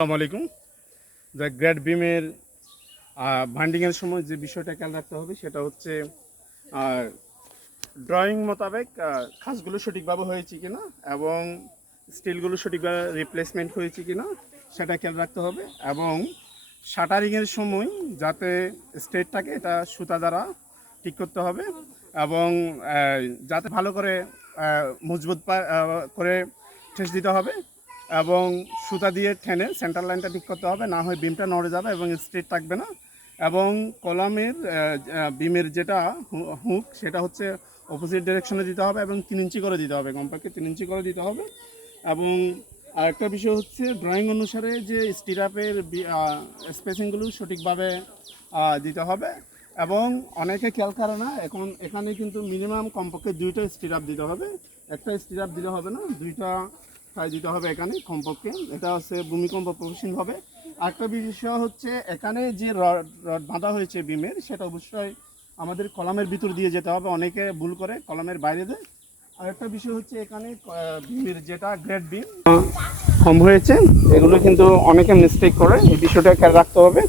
আসসালামু আলাইকুম। গ্রেড বিমের বান্ডিংয়ের সময় যে বিষয়টা খেয়াল রাখতে হবে সেটা হচ্ছে ড্রয়িং মোতাবেক খাসগুলো সঠিকভাবে হয়েছে কিনা এবং স্টিলগুলো সঠিকভাবে রিপ্লেসমেন্ট হয়েছে কিনা সেটা খেয়াল রাখতে হবে এবং শাটারিংয়ের সময় যাতে স্ট্রেট থাকে এটা সুতা দ্বারা ঠিক করতে হবে এবং যাতে ভালো করে মজবুত করে ঠেস দিতে হবে এবং সুতা দিয়ে টেনে সেন্টার লাইনটা ঠিক করতে হবে, না হয় বিমটা নড়ে যাবে এবং স্ট্রেট থাকবে না। এবং কলামের বিমের যেটা হুক সেটা হচ্ছে অপোজিট ডিরেকশনে দিতে হবে এবং 3 ইঞ্চি করে দিতে হবে, কমপক্ষে 3 ইঞ্চি করে দিতে হবে। এবং আরেকটা বিষয় হচ্ছে ড্রয়িং অনুসারে যে স্টিরাপের স্পেসিংগুলো সঠিকভাবে দিতে হবে এবং অনেকে খেয়াল করে না, এখানে কিন্তু মিনিমাম কমপক্ষে 2টা স্টিরাপ দিতে হবে, একটা স্টিরাপ দিলে হবে না, 2টা দিতে হবে এখানে কমপক্ষে। এটা হচ্ছে ভূমিকম্প প্রফেশন হবে। আরেকটা বিষয় হচ্ছে এখানে যে রড বাঁধা হয়েছে বিমের সেটা অবশ্যই আমাদের কলামের ভিতর দিয়ে যেতে হবে, অনেকে ভুল করে কলামের বাইরে দেয়। আরেকটা বিষয় হচ্ছে এখানে বিমের যেটা গ্রেড বিম কম হয়েছে এগুলো কিন্তু অনেকে মিস্টেক করে, এই বিষয়টা খেয়াল রাখতে হবে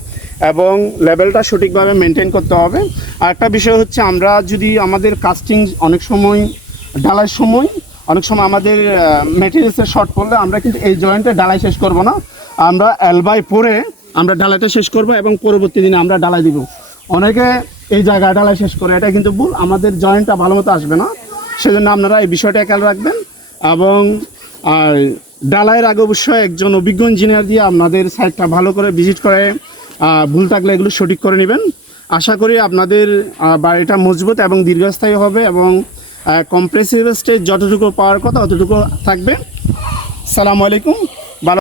এবং লেভেলটা সঠিকভাবে মেনটেন করতে হবে। আরেকটা বিষয় হচ্ছে আমরা যদি আমাদের কাস্টিং অনেক সময় ঢালাইয়ের সময় অনেক সময় আমাদের মেটেরিয়ালসের শর্ট পড়লে আমরা কিন্তু এই জয়েন্টে ঢালাই শেষ করব না, আমরা এলবাই পরে আমরা ঢালাইটা শেষ করব এবং পরবর্তী দিনে আমরা ঢালাই দিব। অনেকে এই জায়গায় ঢালাই শেষ করে, এটা কিন্তু ভুল, আমাদের জয়েন্টটা ভালো মতো আসবে না, সেজন্য আপনারা এই বিষয়টা খেয়াল রাখবেন এবং ঢালাইয়ের আগে অবশ্যই একজন অভিজ্ঞ ইঞ্জিনিয়ার দিয়ে আপনাদের সাইটটা ভালো করে ভিজিট করে ভুল থাকলে এগুলো সঠিক করে নেবেন। আশা করি আপনাদের বাড়িটা মজবুত এবং দীর্ঘস্থায়ী হবে এবং কম্প্রেসিভ স্টেজ যতটুকু পাওয়ার কথা অতটুকু থাকবে। আসসালামু আলাইকুম।